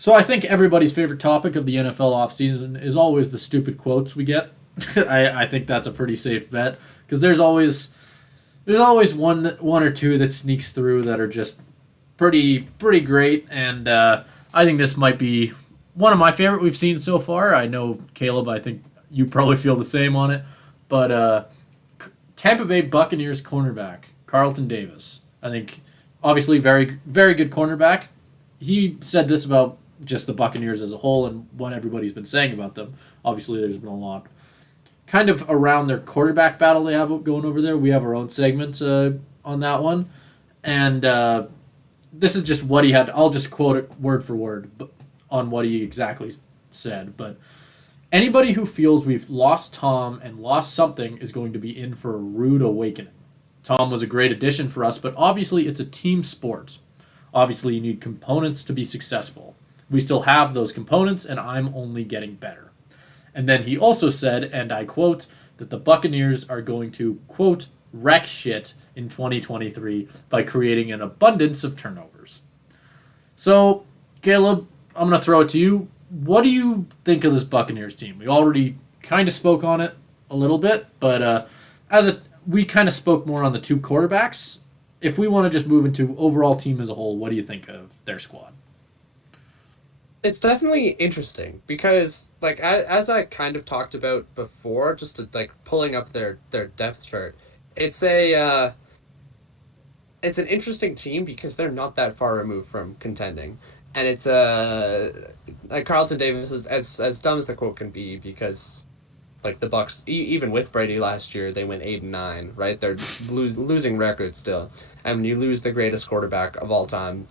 So I think everybody's favorite topic of the NFL offseason is always the stupid quotes we get. I think that's a pretty safe bet because there's always one or two that sneaks through that are just pretty great, and I think this might be one of my favorite we've seen so far. I know Caleb, I think you probably feel the same on it, but Tampa Bay Buccaneers cornerback Carlton Davis. I think obviously very good cornerback. He said this about just the Buccaneers as a whole and what everybody's been saying about them. Obviously, there's been a lot kind of around their quarterback battle they have going over there. We have our own segment on that one, and this is just what he had. I'll just quote it word for word on what he exactly said. But anybody who feels we've lost Tom and lost something is going to be in for a rude awakening. Tom was a great addition for us, but obviously it's a team sport. Obviously, you need components to be successful. We still have those components, and I'm only getting better. And then he also said, and I quote, that the Buccaneers are going to, quote, wreck shit in 2023 by creating an abundance of turnovers. So, Caleb, I'm going to throw it to you. What do you think of this Buccaneers team? We already kind of spoke on it a little bit, but we kind of spoke more on the two quarterbacks. If we want to just move into overall team as a whole, what do you think of their squad? It's definitely interesting because, like, as I kind of talked about before, just to, like, pulling up their depth chart, it's a it's an interesting team because they're not that far removed from contending, and it's like Carlton Davis is as dumb as the quote can be because like the Bucks, even with Brady last year, they went 8-9. Right, they're losing records still, and when you lose the greatest quarterback of all time,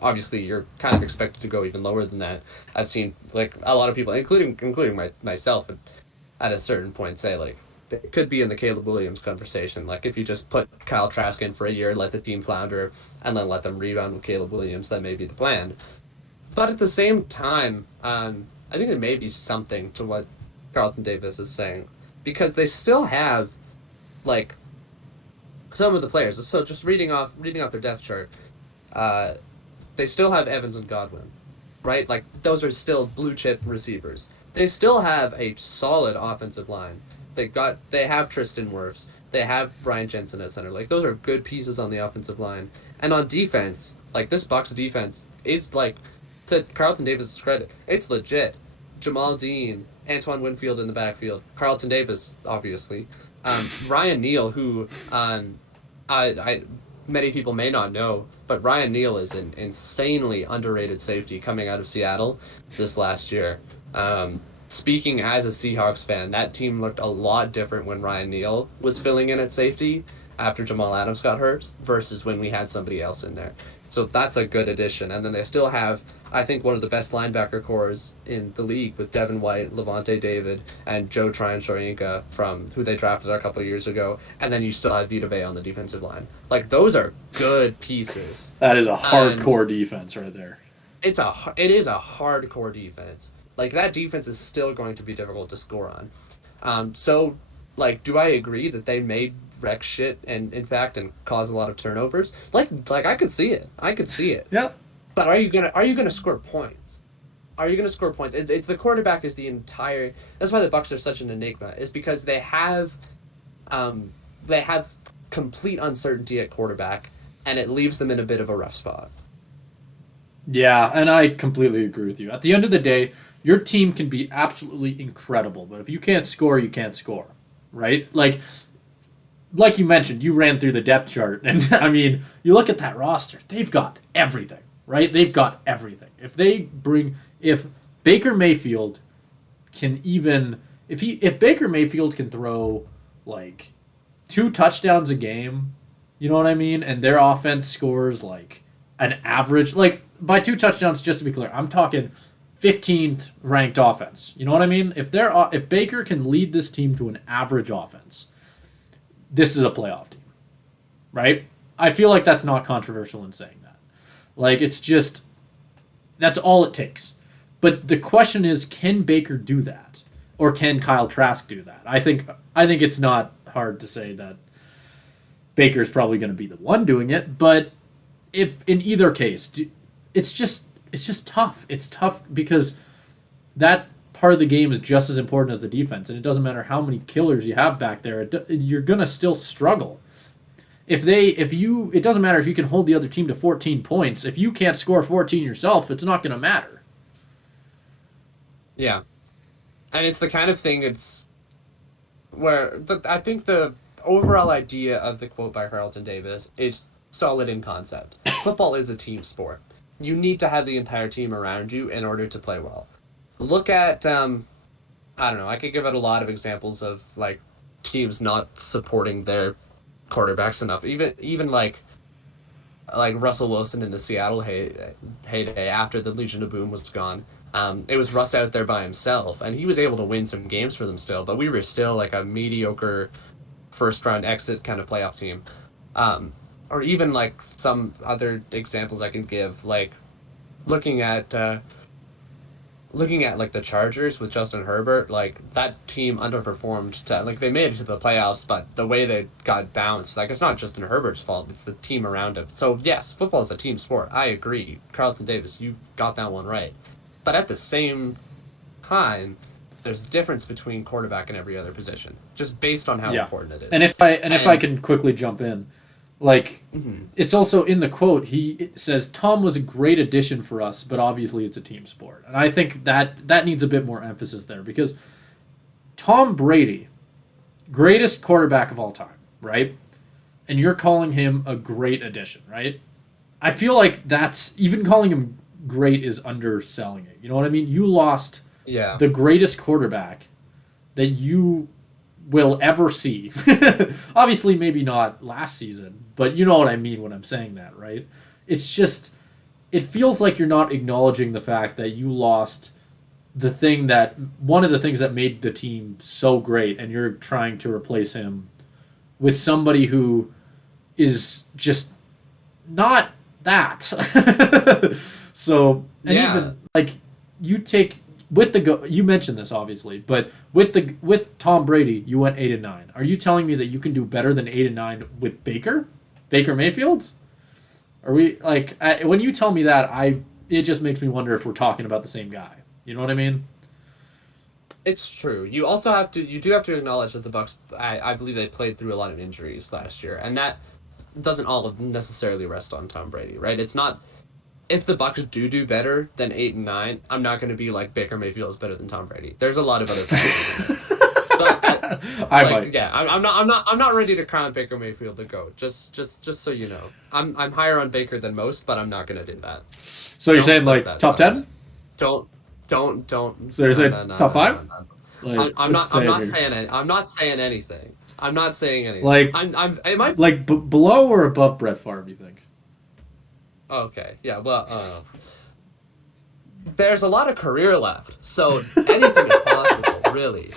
obviously you're kind of expected to go even lower than that. I've seen like a lot of people, including myself, at a certain point say like it could be in the Caleb Williams conversation. Like if you just put Kyle Trask in for a year, let the team flounder, and then let them rebound with Caleb Williams, that may be the plan. But at the same time, I think there may be something to what Carlton Davis is saying because they still have like some of the players. So just reading off their depth chart, uh, they still have Evans and Godwin, right? Like those are still blue chip receivers. They still have a solid offensive line. They have Tristan Wirfs. They have Brian Jensen at center. Like those are good pieces on the offensive line. And on defense, like this Bucks defense is like to Carlton Davis' credit, it's legit. Jamal Dean, Antoine Winfield in the backfield, Carlton Davis, obviously, Ryan Neal, who I many people may not know, but Ryan Neal is an insanely underrated safety coming out of Seattle this last year. Speaking as a Seahawks fan, that team looked a lot different when Ryan Neal was filling in at safety after Jamal Adams got hurt versus when we had somebody else in there. So that's a good addition. And then they still have, I think, one of the best linebacker cores in the league with Devin White, Levante David, and Joe Tryon-Shoyinka from who they drafted a couple of years ago. And then you still have Vita Vea on the defensive line. Like those are good pieces. That is a And hardcore defense right there. it is a hardcore defense. Like that defense is still going to be difficult to score on. So like, do I agree that they made wreck shit and in fact and cause a lot of turnovers? Like I could see it. I could see it. Yep. But are you gonna score points? Are you gonna score points? It's the quarterback is the entire. That's why the Bucks are such an enigma. Is because they have complete uncertainty at quarterback, and it leaves them in a bit of a rough spot. Yeah, and I completely agree with you. At the end of the day, your team can be absolutely incredible, but if you can't score, you can't score, right? Like you mentioned, you ran through the depth chart, and I mean, you look at that roster; they've got everything, right? They've got everything. If Baker Mayfield can even, if Baker Mayfield can throw like two touchdowns a game, you know what I mean, and their offense scores like an average, like by two touchdowns, just to be clear, I'm talking 15th ranked offense. You know what I mean? If Baker can lead this team to an average offense, this is a playoff team, right? I feel like that's not controversial in saying that. Like it's just that's all it takes. But the question is, can Baker do that, or can Kyle Trask do that? I think it's not hard to say that Baker's probably going to be the one doing it. But if in either case, it's just it's just tough. It's tough because that part of the game is just as important as the defense, and it doesn't matter how many killers you have back there. You're gonna still struggle. It doesn't matter if you can hold the other team to 14 points. If you can't score 14 yourself, it's not gonna matter. Yeah, and it's the kind of thing I think the overall idea of the quote by Carlton Davis is solid in concept. Football is a team sport. You need to have the entire team around you in order to play well. Look at I don't know. I could give out a lot of examples of like teams not supporting their quarterbacks enough. Even like Russell Wilson in the Seattle heyday after the Legion of Boom was gone. It was Russ out there by himself, and he was able to win some games for them still. But we were still like a mediocre first round exit kind of playoff team. Or even like some other examples I can give, like looking at like the Chargers with Justin Herbert, like that team underperformed like they made it to the playoffs, but the way they got bounced, like it's not Justin Herbert's fault, it's the team around him. So yes, football is a team sport. I agree. Carlton Davis, you've got that one right. But at the same time, there's a difference between quarterback and every other position, just based on how important it is. And if I can quickly jump in, like, it's also in the quote, it says, Tom was a great addition for us, but obviously it's a team sport. And I think that needs a bit more emphasis there because Tom Brady, greatest quarterback of all time, right? And you're calling him a great addition, right? I feel like even calling him great is underselling it. You know what I mean? You lost the greatest quarterback that you will ever see. Obviously, maybe not last season, but you know what I mean when I'm saying that, right? It's just, it feels like you're not acknowledging the fact that you lost one of the things that made the team so great, and you're trying to replace him with somebody who is just not that. So, and even like you take you mentioned this obviously, but with Tom Brady, you went 8-9. Are you telling me that you can do better than 8-9 with Baker Mayfield? Are we like when you tell me that, it just makes me wonder if we're talking about the same guy. You know what I mean? It's true. You do have to acknowledge that the Bucs, I believe they played through a lot of injuries last year, and that doesn't all necessarily rest on Tom Brady, right? It's not. If the Bucs do better than 8-9, I'm not going to be like Baker Mayfield is better than Tom Brady. There's a lot of other factors. But I might. Yeah, I'm not ready to crown Baker Mayfield the GOAT. Just so you know, I'm higher on Baker than most, but I'm not going to do that. So you're saying like top 10? Don't. So you're saying top 5? I'm not saying it. I'm not saying anything. I'm not saying anything. Like am I like below or above Brett Favre? You think? Okay. Yeah. Well, there's a lot of career left, so anything is possible, really.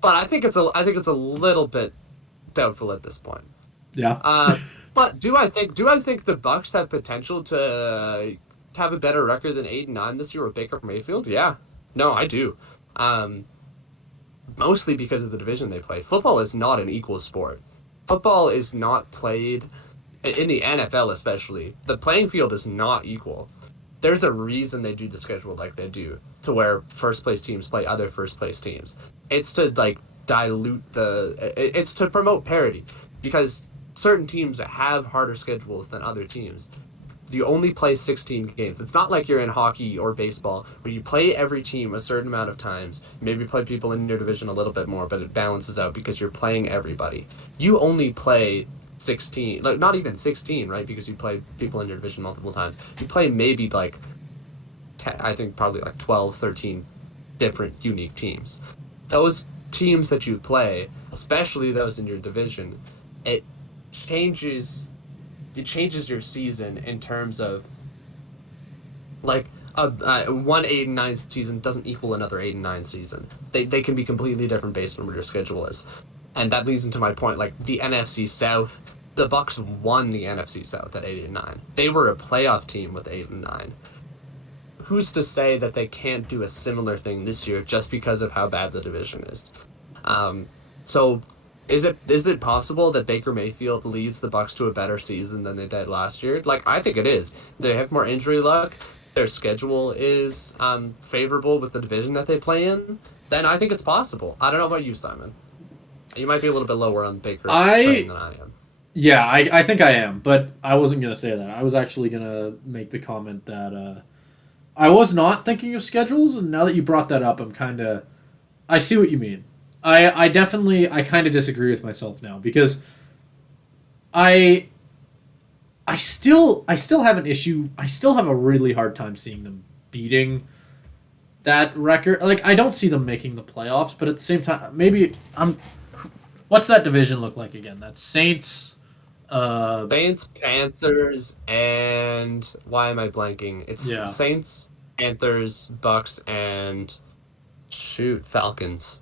But I think it's a little bit doubtful at this point. Yeah. But do I think the Bucs have potential to have a better record than 8-9 this year with Baker Mayfield? Yeah. No, I do. Mostly because of the division they play. Football is not an equal sport. Football is not played. In the NFL especially, the playing field is not equal. There's a reason they do the schedule like they do, to where first place teams play other first place teams. It's to like dilute it's to promote parity, because certain teams have harder schedules than other teams. You only play 16 games. It's not like you're in hockey or baseball where you play every team a certain amount of times. Maybe play people in your division a little bit more, but it balances out because you're playing everybody. You only play 16, like not even 16, right? Because you play people in your division multiple times. You play maybe like, I think probably like 12, 13 different unique teams. Those teams that you play, especially those in your division, it changes your season in terms of like one 8-9 season doesn't equal another 8-9 season. They can be completely different based on what your schedule is. And that leads into my point, like the NFC South, the Bucs won the NFC South at 8-9. They were a playoff team with 8-9. Who's to say that they can't do a similar thing this year just because of how bad the division is? So Is it possible that Baker Mayfield leads the Bucs to a better season than they did last year? Like, I think it is. They have more injury luck. Their schedule is favorable with the division that they play in. Then I think it's possible. I don't know about you, Simon. You might be a little bit lower on Baker train than I am. Yeah, I think I am, but I wasn't going to say that. I was actually going to make the comment that I was not thinking of schedules, and now that you brought that up, I see what you mean. I definitely, I kind of disagree with myself now, because I still have an issue. I still have a really hard time seeing them beating that record. Like, I don't see them making the playoffs, but at the same time, what's that division look like again? That's Saints. Saints, Panthers, and why am I blanking? It's Saints, Panthers, Bucks, and Falcons.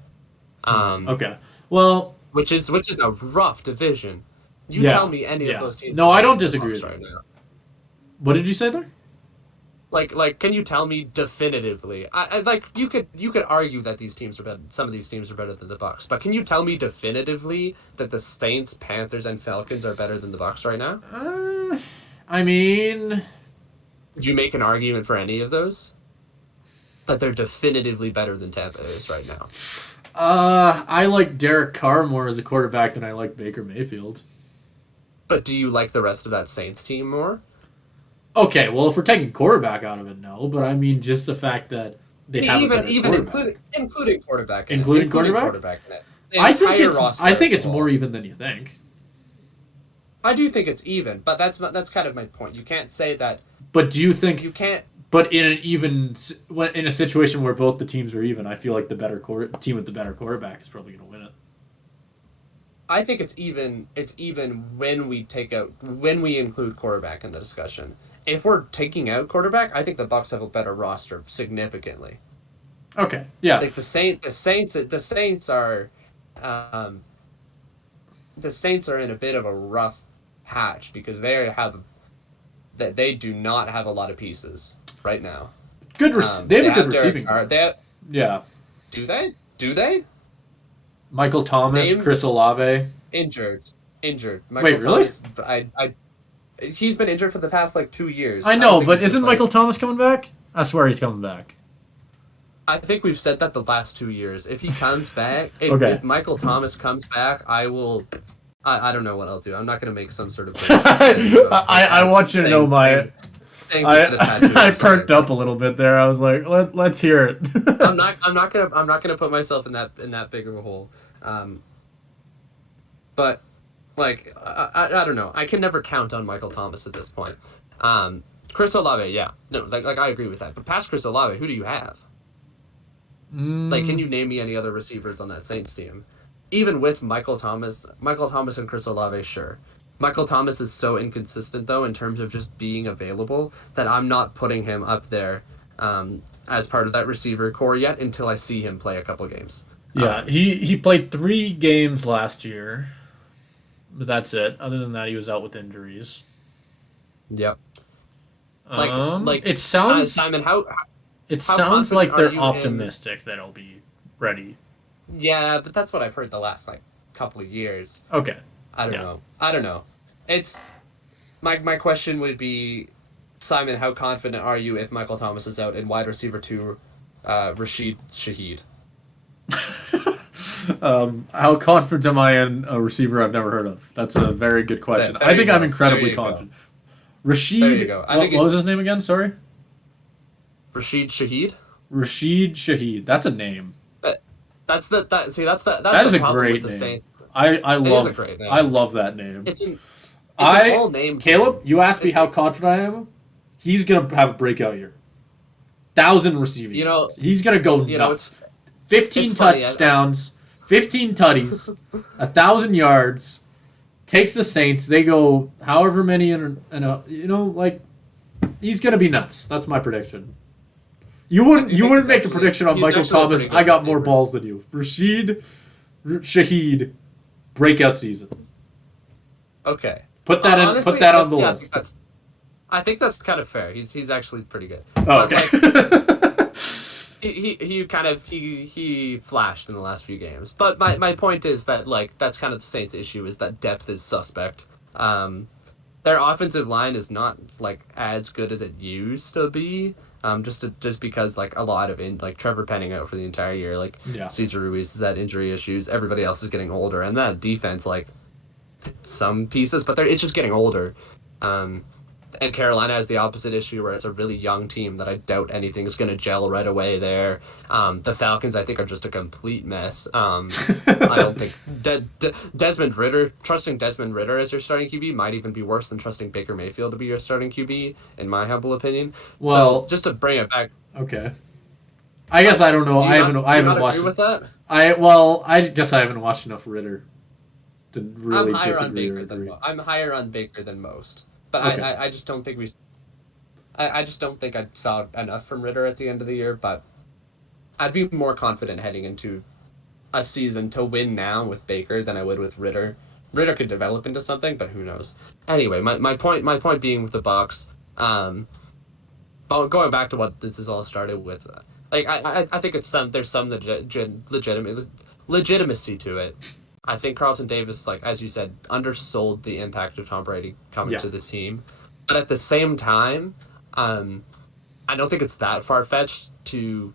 Okay. Well, which is a rough division. You tell me any of those teams. No, I don't disagree with right now. What did you say there? Like, can you tell me definitively? I like you could argue that these teams are better. Some of these teams are better than the Bucs, but can you tell me definitively that the Saints, Panthers, and Falcons are better than the Bucs right now? I mean, would you make an argument for any of those? That they're definitively better than Tampa is right now. I like Derek Carr more as a quarterback than I like Baker Mayfield. But do you like the rest of that Saints team more? Okay, well, if we're taking quarterback out of it, no. But I mean, just the fact that they have including quarterback, including quarterback in it. I think it's more even than you think. I do think it's even, but that's kind of my point. You can't say that. But do you think you can't? But in a situation where both the teams are even, I feel like the team with the better quarterback is probably going to win it. I think it's even. It's even when we include quarterback in the discussion. If we're taking out quarterback, I think the Bucs have a better roster significantly. Okay. Yeah. Like the Saints are in a bit of a rough patch because they do not have a lot of pieces right now. They have a good receiving core. Yeah. Do they? Do they? Michael Thomas, Chris Olave. Injured. Wait, really? Thomas, he's been injured for the past 2 years. I know, but isn't Michael Thomas coming back? I swear he's coming back. I think we've said that the last 2 years. If he comes back, if Michael Thomas comes back, I will. I don't know what I'll do. I'm not going to make some sort of. I want you to know I perked up a little bit there. I was like, let's hear it. I'm not gonna put myself in that big of a hole. But I don't know. I can never count on Michael Thomas at this point. Chris Olave, yeah, no, I agree with that. But past Chris Olave, who do you have? Can you name me any other receivers on that Saints team? Even with Michael Thomas and Chris Olave, sure. Michael Thomas is so inconsistent, though, in terms of just being available, that I'm not putting him up there as part of that receiver core yet until I see him play a couple games. Yeah, he played 3 games last year, but that's it. Other than that, he was out with injuries. Yep. It sounds Simon, it sounds like they're optimistic that he'll be ready. Yeah, but that's what I've heard the last couple of years. Okay. I don't know. It's my question would be, Simon, how confident are you if Michael Thomas is out in wide receiver 2, Rashid Shaheed? How confident am I in a receiver I've never heard of? That's a very good question. I think I'm incredibly confident. Rashid. There you go. What was his name again? Sorry. Rashid Shaheed. Rashid Shaheed. That's a name. That's the that is a great name. I love that name. It's a whole name. Caleb, you asked me how confident I am. He's gonna have a breakout year. 1,000 receiving. He's gonna go nuts. 15 touchdowns, 15 tutties, 1,000 yards. Takes the Saints. They go however many he's gonna be nuts. That's my prediction. You wouldn't make a prediction on Michael Thomas. I got more balls than you. Rashid Shaheed, breakout season. Okay. Put that on the list. I think that's kind of fair. He's actually pretty good. Oh, okay. he flashed in the last few games. But my point is that like that's kind of the Saints' issue is that depth is suspect. Their offensive line is not like as good as it used to be. Just because like a lot of like Trevor Penning out for the entire year, like Yeah. Cesar Ruiz has had injury issues. Everybody else is getting older, and that defense like some pieces, but it's just getting older. And Carolina has the opposite issue where it's a really young team that I doubt anything is going to gel right away there. The Falcons, I think, are just a complete mess. I don't think trusting Desmond Ritter as your starting QB might even be worse than trusting Baker Mayfield to be your starting QB, in my humble opinion. Well, so just to bring it back. Okay. I guess I don't know. I haven't watched. Agree with that? I guess I haven't watched enough Ritter to really disagree or agree. I'm higher on Baker than most. But okay. I just don't think I just don't think I saw enough from Ritter at the end of the year, but I'd be more confident heading into a season to win now with Baker than I would with Ritter. Ritter could develop into something, but who knows? Anyway, my point being with the Bucs, but going back to what this is all started with, like I think there's some legitimacy to it. I think Carlton Davis, like as you said, undersold the impact of Tom Brady coming to the team. But at the same time, I don't think it's that far-fetched to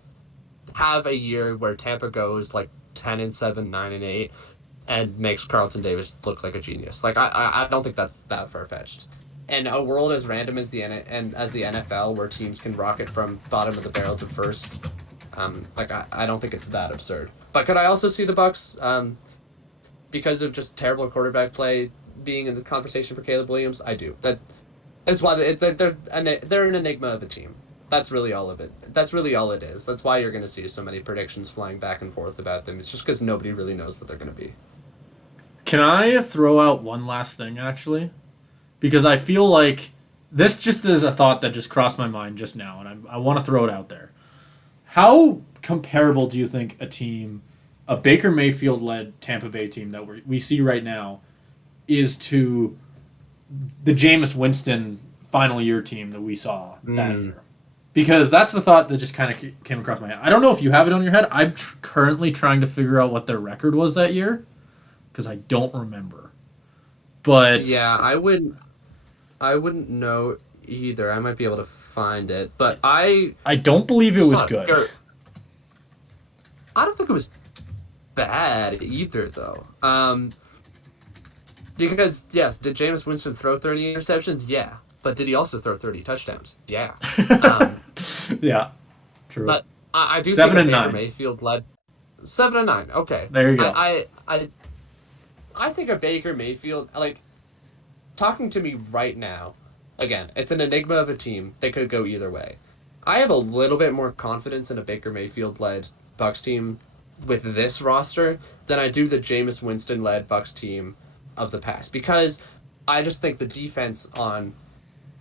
have a year where Tampa goes like 10-7, 9-8, and makes Carlton Davis look like a genius. Like I don't think that's that far-fetched. And a world as random as the NFL, where teams can rocket from bottom of the barrel to first, like I don't think it's that absurd. But could I also see the Bucs? Because of just terrible quarterback play being in the conversation for Caleb Williams, I do. That's why they're an enigma of a team. That's really all of it. That's really all it is. That's why you're going to see so many predictions flying back and forth about them. It's just because nobody really knows what they're going to be. Can I throw out one last thing, actually? Because I feel like this just is a thought that just crossed my mind just now, and I want to throw it out there. How comparable do you think a Baker Mayfield-led Tampa Bay team that we see right now is to the Jameis Winston final year team that we saw that year? Because that's the thought that just kind of came across my head. I don't know if you have it on your head. I'm currently trying to figure out what their record was that year because I don't remember. But yeah, I wouldn't know either. I might be able to find it, but I don't believe it was good. I don't think it was bad either, though. Because yes, did Jameis Winston throw 30 interceptions? Yeah, but did he also throw 30 touchdowns? Yeah. Yeah, true. But I do 7 think and 9. Mayfield led 7 and 9. Okay, there you go. I think a Baker Mayfield, like, talking to me right now, again, it's an enigma of a team. They could go either way. I have a little bit more confidence in a Baker Mayfield-led Bucs team with this roster than I do the Jameis Winston-led Bucs team of the past. Because I just think the defense on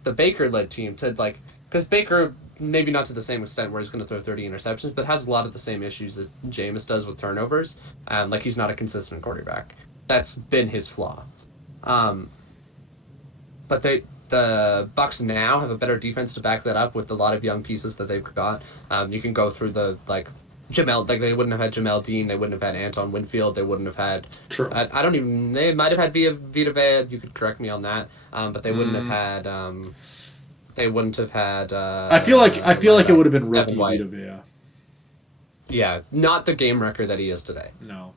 the Baker-led team because Baker, maybe not to the same extent where he's going to throw 30 interceptions, but has a lot of the same issues as Jameis does with turnovers. Like, he's not a consistent quarterback. That's been his flaw. But the Bucs now have a better defense to back that up with a lot of young pieces that they've got. You can go through they wouldn't have had Jamel Dean, they wouldn't have had Anton Winfield, they wouldn't have had. True. They might have had Vita Vea. You could correct me on that. But they wouldn't have had. They wouldn't have had. I feel like it would have been rookie Vita Vea. Yeah, not the game record that he is today. No.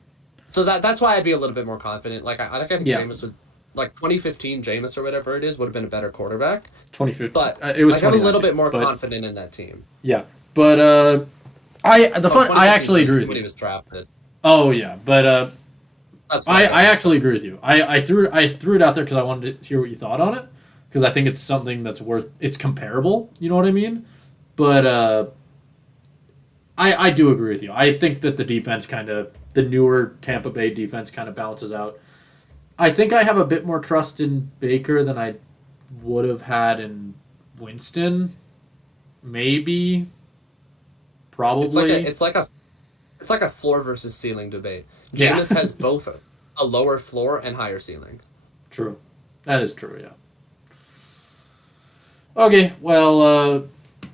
So that's why I'd be a little bit more confident. Like I think Jameis would. Like 2015 Jameis or whatever it is would have been a better quarterback. 2015, but it was. I'm a little bit more confident in that team. Yeah, but I actually agree with you. When he was drafted. Oh yeah, but I actually agree with you. I threw it out there because I wanted to hear what you thought on it because I think it's something that's it's comparable. You know what I mean? But I do agree with you. I think that the defense the newer Tampa Bay defense kind of balances out. I think I have a bit more trust in Baker than I would have had in Winston. Maybe. Probably. It's like a floor versus ceiling debate. Jameis has both a lower floor and higher ceiling. True. That is true, yeah. Okay, well,